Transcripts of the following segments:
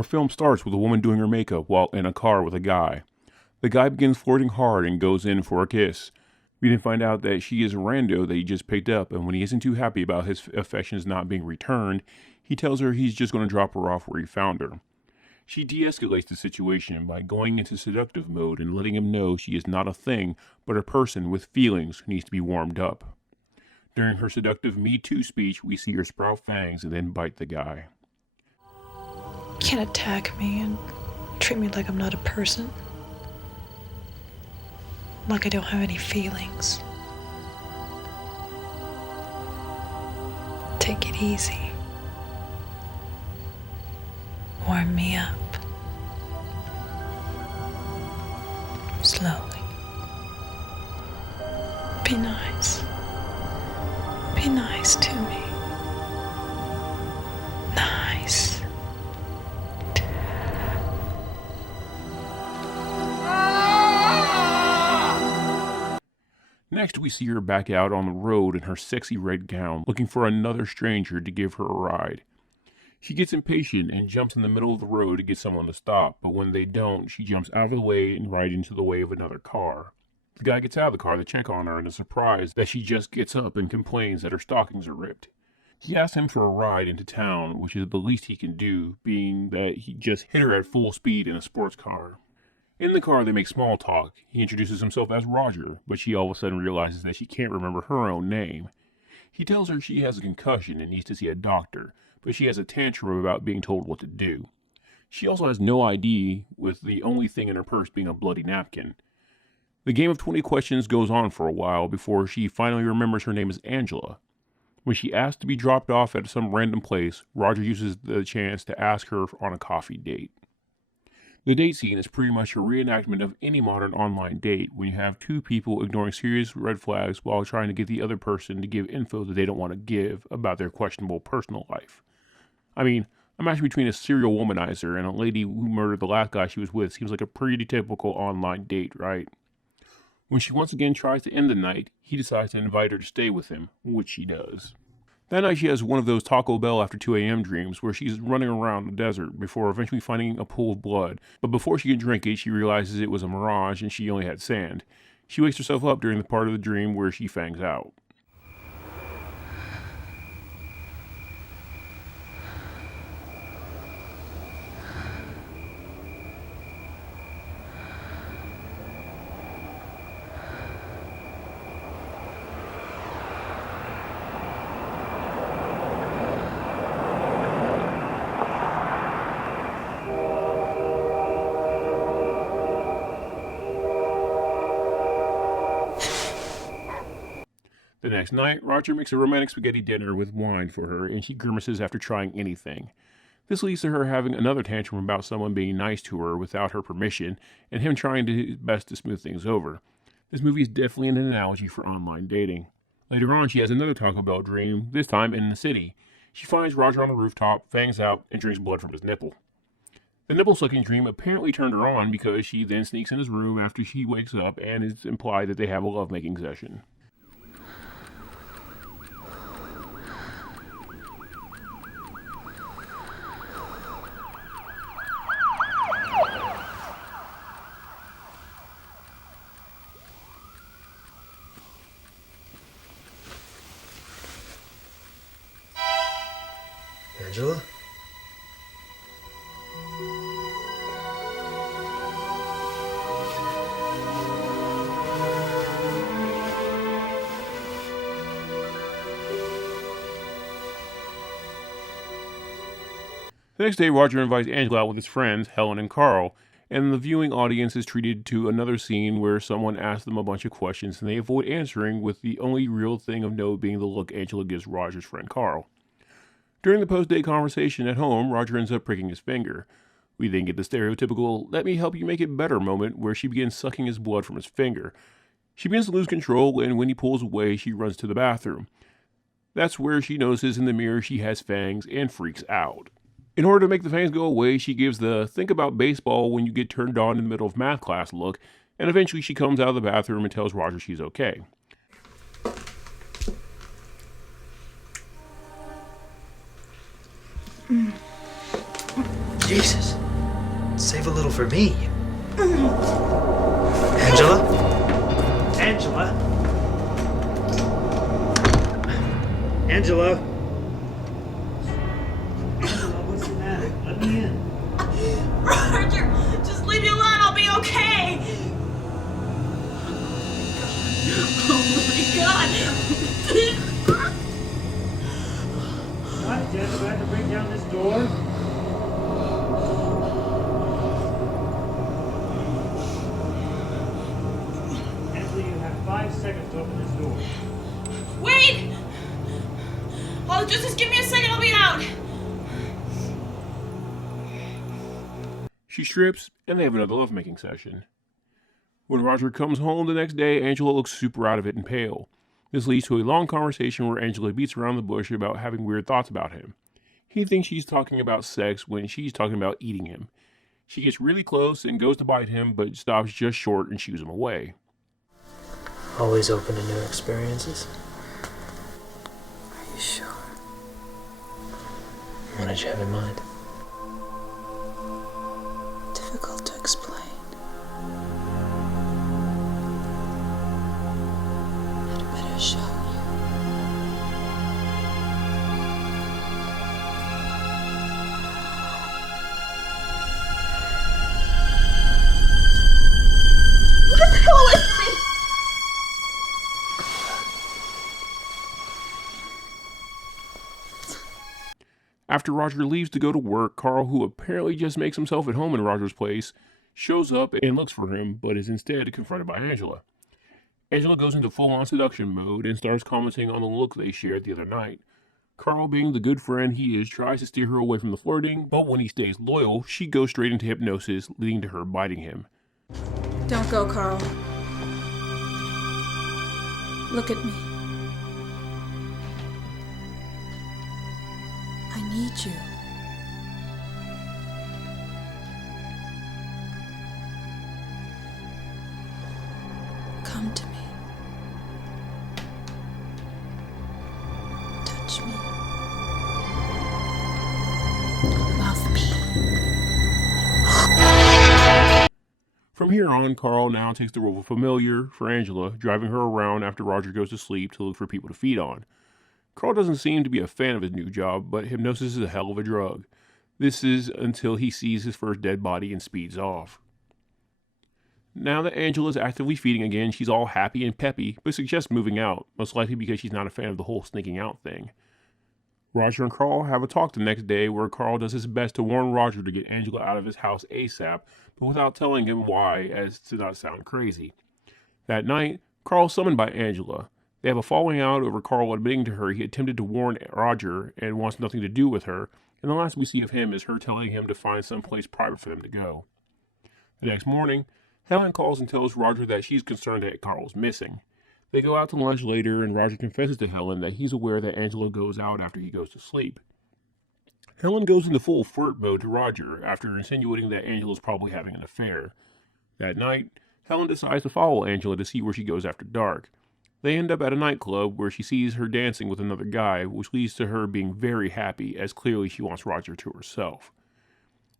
Our film starts with a woman doing her makeup while in a car with a guy. The guy begins flirting hard and goes in for a kiss. We then find out that she is a rando that he just picked up, and when he isn't too happy about his affections not being returned, he tells her he's just going to drop her off where he found her. She de-escalates the situation by going into seductive mode and letting him know she is not a thing, but a person with feelings who needs to be warmed up. During her seductive Me Too speech, we see her sprout fangs and then bite the guy. You can't attack me and treat me like I'm not a person. Like I don't have any feelings. Take it easy. Warm me up. Slowly. Be nice. Be nice to me. Nice. Next, we see her back out on the road in her sexy red gown, looking for another stranger to give her a ride. She gets impatient and jumps in the middle of the road to get someone to stop, but when they don't, she jumps out of the way and right into the way of another car. The guy gets out of the car to check on her and is surprised that she just gets up and complains that her stockings are ripped. He asks him for a ride into town, which is the least he can do, being that he just hit her at full speed in a sports car. In the car, they make small talk. He introduces himself as Roger, but she all of a sudden realizes that she can't remember her own name. He tells her she has a concussion and needs to see a doctor, but she has a tantrum about being told what to do. She also has no ID, with the only thing in her purse being a bloody napkin. The game of 20 questions goes on for a while before she finally remembers her name is Angela. When she asks to be dropped off at some random place, Roger uses the chance to ask her on a coffee date. The date scene is pretty much a reenactment of any modern online date when you have two people ignoring serious red flags while trying to get the other person to give info that they don't want to give about their questionable personal life. I mean, a match between a serial womanizer and a lady who murdered the last guy she was with seems like a pretty typical online date, right? When she once again tries to end the night, he decides to invite her to stay with him, which she does. That night she has one of those Taco Bell after 2 a.m. dreams where she's running around the desert before eventually finding a pool of blood, but before she can drink it, she realizes it was a mirage and she only had sand. She wakes herself up during the part of the dream where she fangs out. The next night, Roger makes a romantic spaghetti dinner with wine for her, and she grimaces after trying anything. This leads to her having another tantrum about someone being nice to her without her permission, and him trying his best to smooth things over. This movie is definitely an analogy for online dating. Later on, she has another Taco Bell dream, this time in the city. She finds Roger on the rooftop, fangs out, and drinks blood from his nipple. The nipple-sucking dream apparently turned her on because she then sneaks in his room after she wakes up, and it's implied that they have a lovemaking session. Angela? The next day, Roger invites Angela out with his friends, Helen and Carl, and the viewing audience is treated to another scene where someone asks them a bunch of questions and they avoid answering, with the only real thing of note being the look Angela gives Roger's friend Carl. During the post-date conversation at home, Roger ends up pricking his finger. We then get the stereotypical, let me help you make it better moment where she begins sucking his blood from his finger. She begins to lose control, and when he pulls away, she runs to the bathroom. That's where she notices in the mirror she has fangs and freaks out. In order to make the fangs go away, she gives the think about baseball when you get turned on in the middle of math class look, and eventually she comes out of the bathroom and tells Roger she's okay. Jesus. Save a little for me. Angela? Angela? Angela? Angela, what's the matter? Let me in. Roger, just leave me alone. I'll be okay. Oh my God. What, Jess? Do I have to break down this door? Angela, you have 5 seconds to open this door. Wait! Oh, just give me a second. I'll be out. She strips, and they have another lovemaking session. When Roger comes home the next day, Angela looks super out of it and pale. This leads to a long conversation where Angela beats around the bush about having weird thoughts about him. He thinks she's talking about sex when she's talking about eating him. She gets really close and goes to bite him, but stops just short and shoos him away. Always open to new experiences. Are you sure? What did you have in mind? Difficult to explain. I'd better show you. Get the hell away from me! After Roger leaves to go to work, Carl, who apparently just makes himself at home in Roger's place, shows up and looks for him, but is instead confronted by Angela. Angela goes into full-on seduction mode and starts commenting on the look they shared the other night. Carl, being the good friend he is, tries to steer her away from the flirting, but when he stays loyal, she goes straight into hypnosis, leading to her biting him. Don't go, Carl. Look at me. I need you. Come to me. Touch me. Love me. From here on, Carl now takes the role of familiar for Angela, driving her around after Roger goes to sleep to look for people to feed on. Carl doesn't seem to be a fan of his new job, but hypnosis is a hell of a drug. This is until he sees his first dead body and speeds off. Now that Angela is actively feeding again, she's all happy and peppy, but suggests moving out, most likely because she's not a fan of the whole sneaking out thing. Roger and Carl have a talk the next day where Carl does his best to warn Roger to get Angela out of his house ASAP, but without telling him why, as to not sound crazy. That night, Carl's summoned by Angela. They have a falling out over Carl admitting to her he attempted to warn Roger and wants nothing to do with her, and the last we see of him is her telling him to find some place private for them to go. The next morning, Helen calls and tells Roger that she's concerned that Carl's missing. They go out to lunch later, and Roger confesses to Helen that he's aware that Angela goes out after he goes to sleep. Helen goes into full flirt mode to Roger after insinuating that Angela's probably having an affair. That night, Helen decides to follow Angela to see where she goes after dark. They end up at a nightclub where she sees her dancing with another guy, which leads to her being very happy, as clearly she wants Roger to herself.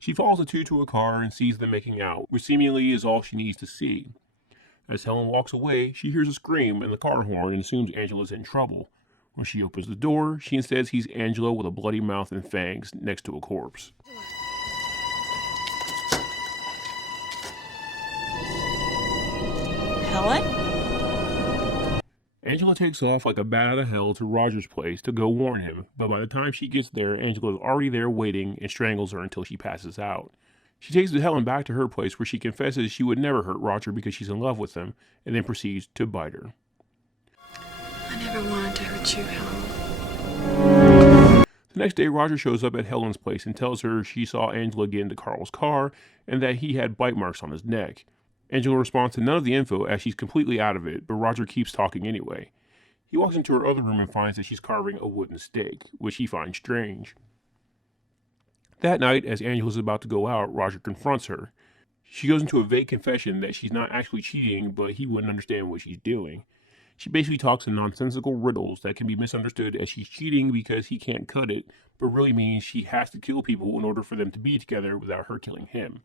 She follows the two to a car and sees them making out, which seemingly is all she needs to see. As Helen walks away, she hears a scream and the car horn and assumes Angela's in trouble. When she opens the door, she instead sees Angela with a bloody mouth and fangs next to a corpse. Helen? Angela takes off like a bat out of hell to Roger's place to go warn him, but by the time she gets there, Angela is already there waiting and strangles her until she passes out. She takes Helen back to her place where she confesses she would never hurt Roger because she's in love with him, and then proceeds to bite her. I never wanted to hurt you, Helen. The next day, Roger shows up at Helen's place and tells her she saw Angela get into Carl's car and that he had bite marks on his neck. Angela responds to none of the info as she's completely out of it, but Roger keeps talking anyway. He walks into her other room and finds that she's carving a wooden stake, which he finds strange. That night, as Angela's about to go out, Roger confronts her. She goes into a vague confession that she's not actually cheating, but he wouldn't understand what she's doing. She basically talks in nonsensical riddles that can be misunderstood as she's cheating because he can't cut it, but really means she has to kill people in order for them to be together without her killing him.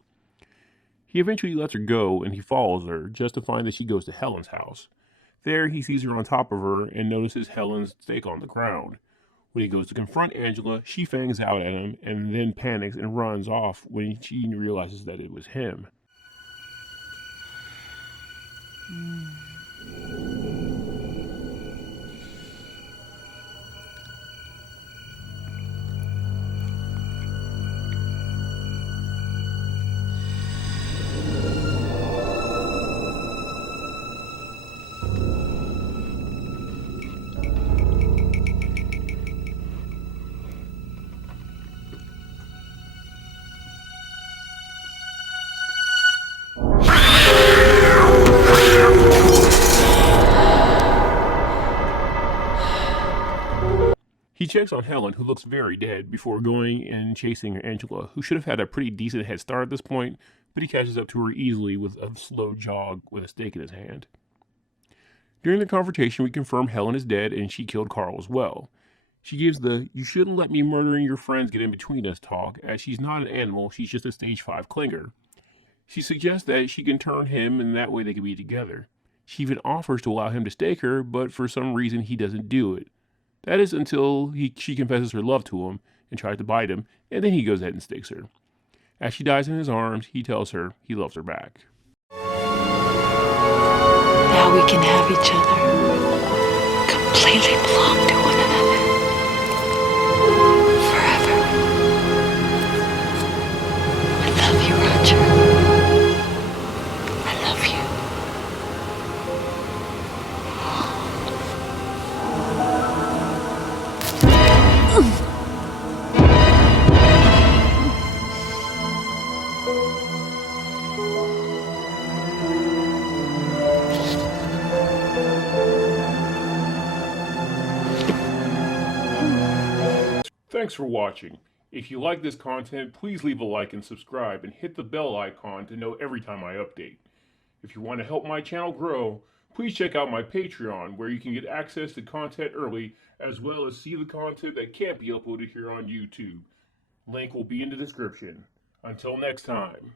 He eventually lets her go and he follows her, just to find that she goes to Helen's house. There, he sees her on top of her and notices Helen's stake on the ground. When he goes to confront Angela, she fangs out at him and then panics and runs off when she realizes that it was him. He checks on Helen, who looks very dead, before going and chasing Angela, who should have had a pretty decent head start at this point, but he catches up to her easily with a slow jog with a stake in his hand. During the confrontation, we confirm Helen is dead and she killed Carl as well. She gives the "you shouldn't let me murdering your friends get in between us" talk, as she's not an animal, she's just a stage 5 clinger. She suggests that she can turn him and that way they can be together. She even offers to allow him to stake her, but for some reason he doesn't do it. That is until she confesses her love to him and tries to bite him, and then he goes ahead and stakes her. As she dies in his arms, he tells her he loves her back. Now we can have each other. Completely belong to one another. Forever. I love you, Roger. I love you. Thanks for watching. If you like this content, please leave a like and subscribe and hit the bell icon to know every time I update. If you want to help my channel grow, please check out my Patreon, where you can get access to content early, as well as see the content that can't be uploaded here on YouTube. Link will be in the description. Until next time.